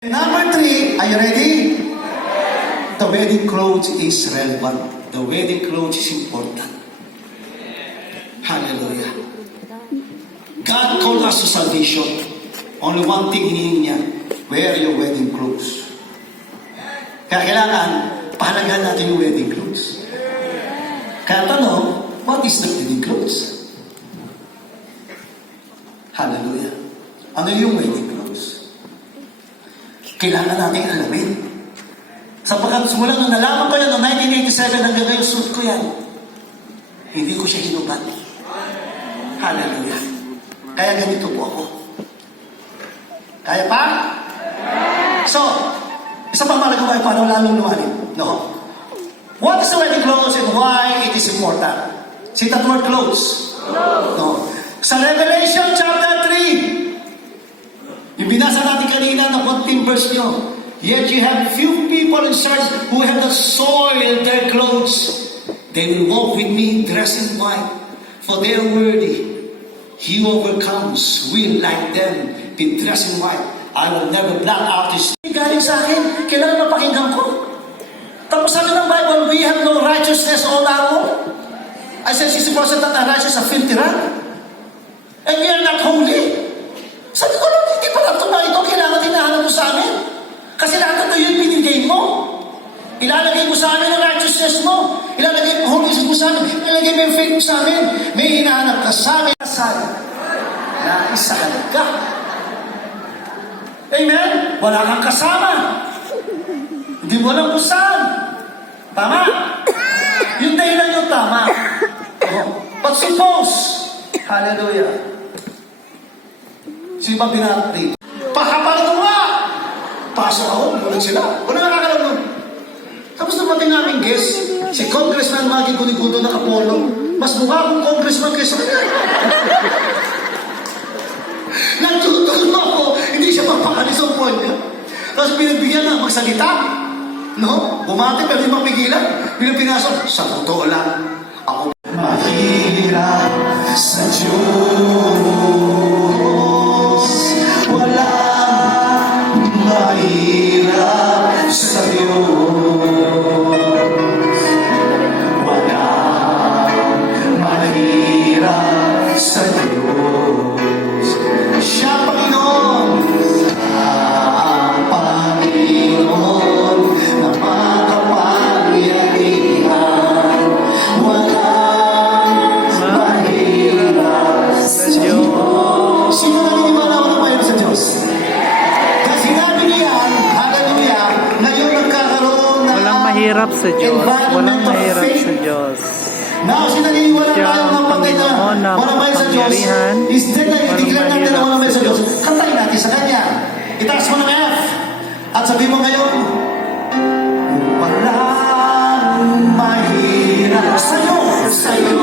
Number 3, are you ready? The wedding clothes is relevant. The wedding clothes is important. Hallelujah. God called us to salvation. Only one thing hinihingi niya, wear your wedding clothes. Kaya kailangan, pahalagaan natin yung wedding clothes. Kaya tanong, what is the wedding clothes? Hallelujah. Ano yung wedding clothes? Kailangan natin alamin. Sapagkat simula nung nalaman ko yan noong 1987 hanggang ngayon, suit ko yan. Hindi ko siya hinubad. Hallelujah. Kaya ganito po ako. Kaya pa? So, isa pang malagawa ay paano lalong lumalim? No. What is the wedding clothes and why it is important? See that word clothes? No. Sa Revelation chapter 3, yung binasa natin kanina na 14 verse nyo, yet you have few people in church who have not soiled their clothes. They will walk with me dressed in white, for they are worthy. He who overcomes will, like them, be dressed in white. I will never blot out his... Galing sa akin, kailangan mapakinggan ko. Tapos sabi ng Bible, we have no righteousness all our own. I said, 60% that are righteous are filthy rag. And we are not holy. Sabi ko, hindi pa lang ito, kailangan tinahanap mo sa amin. Kasi lahat ito yung binigay mo. Ilalagay mo sa amin ang righteousness mo. Ilalagay mo holiness mo sa amin. Ilalagay mo yung faith mo sa amin. May hinahanap ka sa amin. Na isahan ka. Amen? Wala kang kasama. Hindi mo alam kung saan. Tama? Yung dahilan yung tama. But suppose, hallelujah, sino ba binat dito? Pakapal ko nga! Pasok ako, mulat sila. Wala nakakalam nun. Tapos napating namin guest, si Congressman Maggie Guligudo na Kapolo. Mas mukha akong congressman kaysa kanya. Nagtutunan ako, hindi siya mapakalis ang point niya. Tapos pinagbigyan na magsalita. No? Bumati pero hindi mapigilan. Pinapinasok, sa totoo lang, ako mahirap sa Diyos. Wala mahirap sa Diyos. Wala mahirap sa Diyos. Siya Panginoon, ang Panginoon na makapangyarihan. Wala mahirap sa Diyos. Sino naniniwala ko na mahirap sa Diyos? Kasi sinabi niya, hallelujah, ngayon nagkakaroon na walang mahirap sa Diyos. Walang mahirap sa Diyos. Now, sinaniniwala Siya tayo ang ng patay na Panginoon na walang mahirap sa Diyos. makapangyarihan. Instead na i-declare natin na walang mahirap sa Diyos, Diyos. kantayin natin sa Kanya. Itaas mo ng F. At sabi mo ngayon, walang mahirap sa'yo, sa'yo.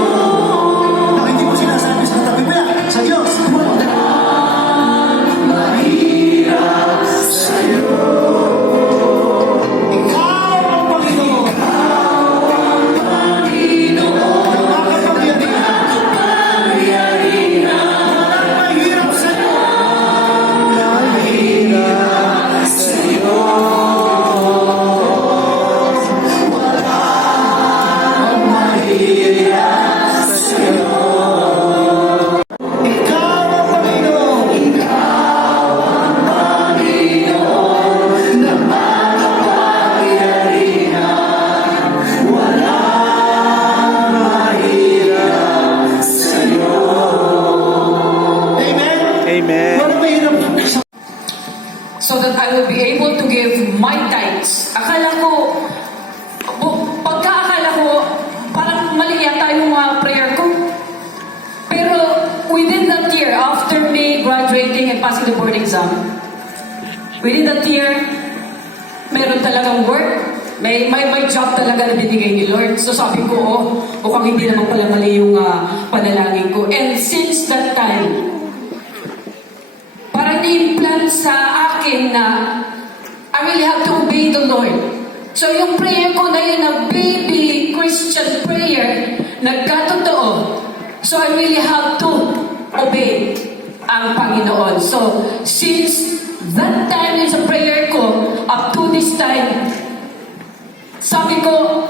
Na hindi mo sinasabi sa tabi mo yan, sa Diyos. Walang mahirap sa'yo. Ikaw ang Panginoon. So that I will be able to give my tithes. Akala ko, pagkaakala ko, parang mali yata yung prayer ko. Pero within that year, after me graduating and passing the board exam, within that year, meron talagang work. May job talaga na binigay ni Lord. So sabi ko, mukhang hindi naman pala mali yung panalangin ko. And since that time, parang na-implant sa akin na I really have to obey the Lord. So yung prayer ko na yun na baby Christian prayer, nagkatotoo. So I really have to obey ang Panginoon. So since That time is a prayer ko, up to this time, sabi ko,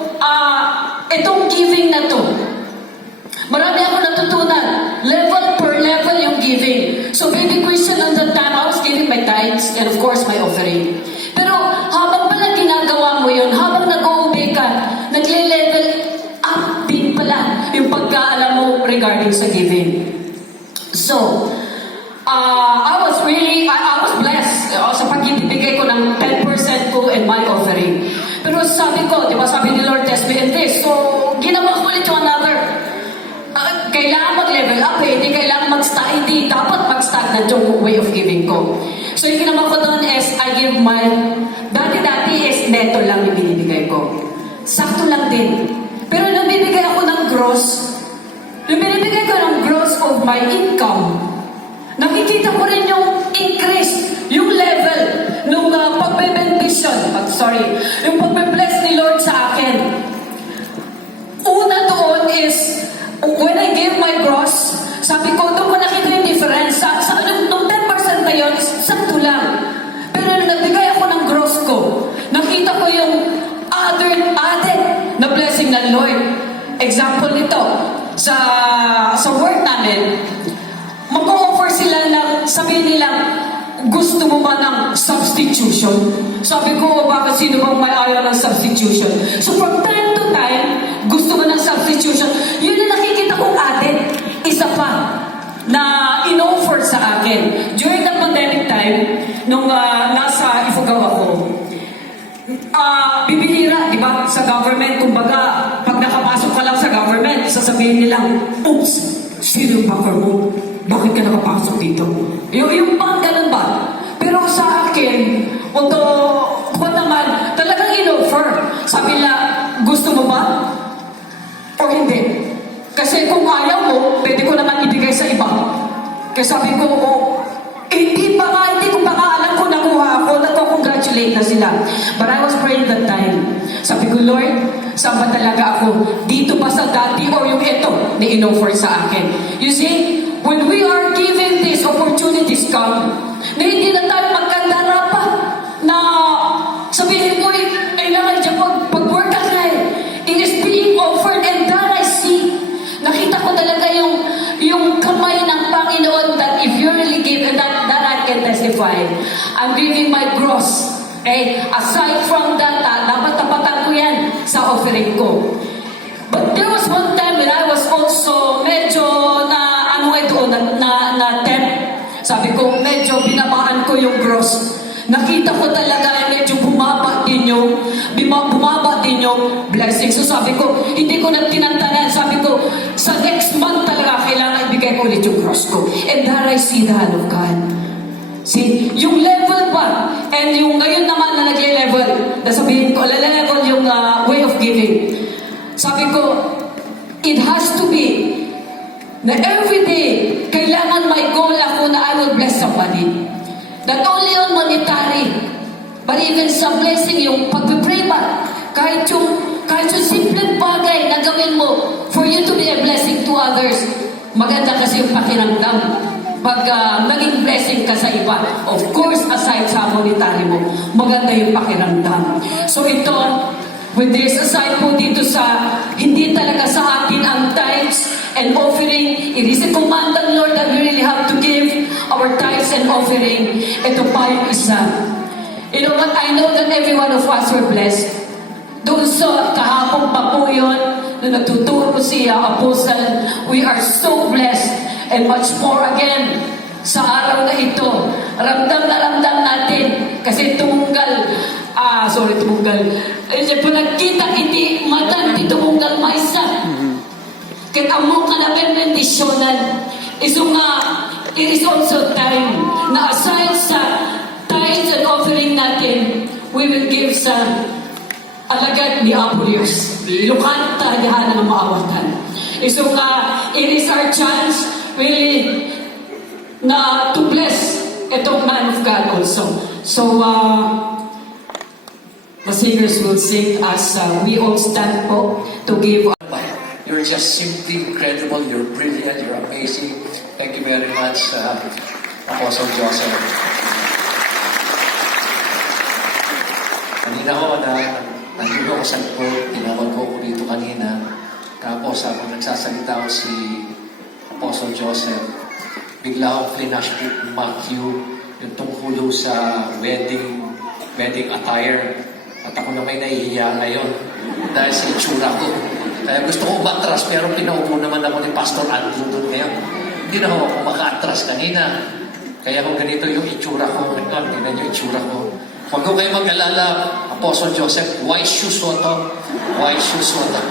itong giving na to, marami ako natutunan. Level per level yung giving. So baby Christian, on that time, I was giving my tithes and of course my offering. Pero habang pala ginagawa mo yun, habang nag-o-obey ka, nagle-level up din pala yung pagkaalam mo regarding sa giving. So, I was blessed sa pag-ibigay ko ng 10% ko and my offering. Pero sabi ko, di ba sabi ni Lord, test me in this. So, ginawa ko ulit yung another. Kailangan mag-level up hindi kailangan hindi dapat mag-stagnant yung way of giving ko. So, yung ginawa ko doon is, I give my, dati is neto lang yung binibigay ko. Sakto lang din. Pero nung bibigay ako ng gross, nung binibigay ko ng gross of my income, nakikita ko rin yung increase, yung level, nung yung pagbe-bless ni Lord sa akin. Una doon is, when I give my gross, sabi ko, doon ko nakita yung difference. Nung 10% na yun, sakto lang. Pero nung nagbigay ako ng gross ko, nakita ko yung added na blessing ng Lord. Example nito, sa work namin, mag-offer sila ng, sabihin nila, gusto mo ba ng substitution? Sabi ko, bakit sino bang may ayaw ng substitution? So from time to time, gusto mo ng substitution. Yun na nakikita kong added. Isa pa na in-offer sa akin. During the pandemic time, nung nasa Ifugao ako, bibihira, di ba? Sa government, kumbaga, pag nakapasok ka lang sa government, sasabihin nilang, oops, sino yung backer mo? Bakit ka nakapasok dito? Yung bang ganun ba? Pero sa akin, kung naman, talagang in-offer. Sabi nila, gusto mo ba? O hindi? Kasi kung ayaw mo, pwede ko naman ibigay sa iba. Kaya sabi ko, hindi ko pa alam kung nakuha ako, nagko-congratulate na sila. But I was praying that time. Sabi ko, Lord, saan ba talaga ako? Dito ba sa dati o yung ito na in-offer sa akin? You see, when we are given these opportunities come, na hindi na tayo magkandara pa, na sabihin mo, kailangan dyan pag-work ka na it is being offered and that I see. Nakita ko talaga yung kamay ng Panginoon that if you really give, and that I can testify, I'm giving my gross. Okay? Aside from that, dapat tapatan ko yan sa offering ko. But there was one time when I was also medyo na temp. Sabi ko, medyo binabaan ko yung gross. Nakita ko talaga medyo bumaba din yung blessing. So sabi ko, hindi ko na tinantanan. Sabi ko, sa next month talaga kailangan ibigay ko ulit yung gross ko. And there I see the hand of God. See, yung level pa, and yung ngayon naman na nag-level, nasabihin ko, level yung way of giving. Sabi ko, it has to be na everyday, kailangan may goal ako na I will bless somebody. Not only on monetary, but even sa blessing, yung pag-pray ba, kahit yung simple bagay na gawin mo for you to be a blessing to others, maganda kasi yung pakiramdam. Pag naging blessing ka sa iba, of course, aside sa monetary mo, maganda yung pakiramdam. So ito, with this, aside po dito sa, hindi talaga sa atin ang tithes and offering, it is a command of Lord that we really have to give our tithes and offering. Ito pa yung isa. You know what? I know that every one of us were blessed. Doon sa kahapon pa po yun, na nagtuturo siya, Apostle, we are so blessed and much more again sa araw na ito. Ramdam na ramdam natin kasi tumunggal. Po nagkita iti matan ti tumunggal maisa. Ket amo ka na bendisyonan. Iso nga, it is also time na aside sa tithes and offering natin, we will give sa alagad ni Apolios. Lukan tahayahan ng maawatan. Iso nga, it is our chance really na to bless itong man of God also. So, the singers will sing as we all stand po to give. You're just simply incredible. You're brilliant. You're amazing. Thank you very much, Apostle Joseph. ako na nandito ako sa likod, tinawag ko ako dito kanina. Tapos habang nagsasalita ako si Apostle Joseph, bigla akong flash kay Matthew, yung tungkulo sa wedding attire. At ako na may nahihiya ngayon dahil sa itsura ko. Kaya gusto ko umatras, pero pinaupo naman ako ni Pastor Andrew doon ngayon. Hindi na ako maka-atras kanina. Kaya kung ganito yung itsura ko, tingnan yung itsura ko. Huwag ko kayo mag-alala, Apostle Joseph, white shoes mo to. White shoes mo to.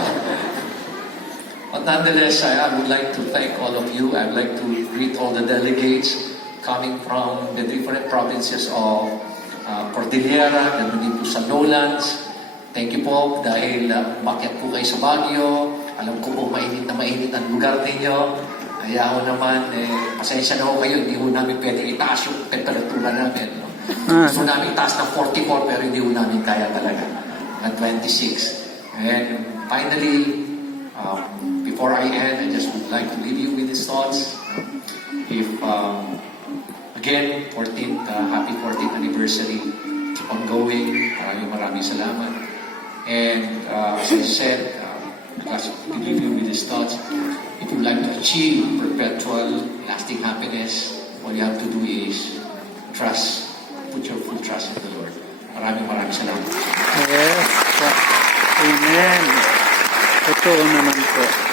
But nonetheless, I would like to thank all of you. I would like to greet all the delegates coming from the different provinces of Cordillera, nandun po sa Lowlands. Thank you po dahil umakyat po kayo sa Baguio. Alam ko po mainit na mainit ang lugar ninyo. Kaya ako naman, pasensya na ho kayo, hindi ho namin pwedeng itaas yung temperatura namin. No? Gusto namin itaas ng 44 pero hindi ho namin kaya talaga. At 26. And finally, before I end, I just would like to leave you with these thoughts. If, again, 14th, happy 14th anniversary. Keep on going. Maraming salamat. And as I said, just to leave you with these thoughts, if you like to achieve perpetual, lasting happiness, all you have to do is trust. Put your full trust in the Lord. Maraming salamat. Yes. Amen. Totoo naman po.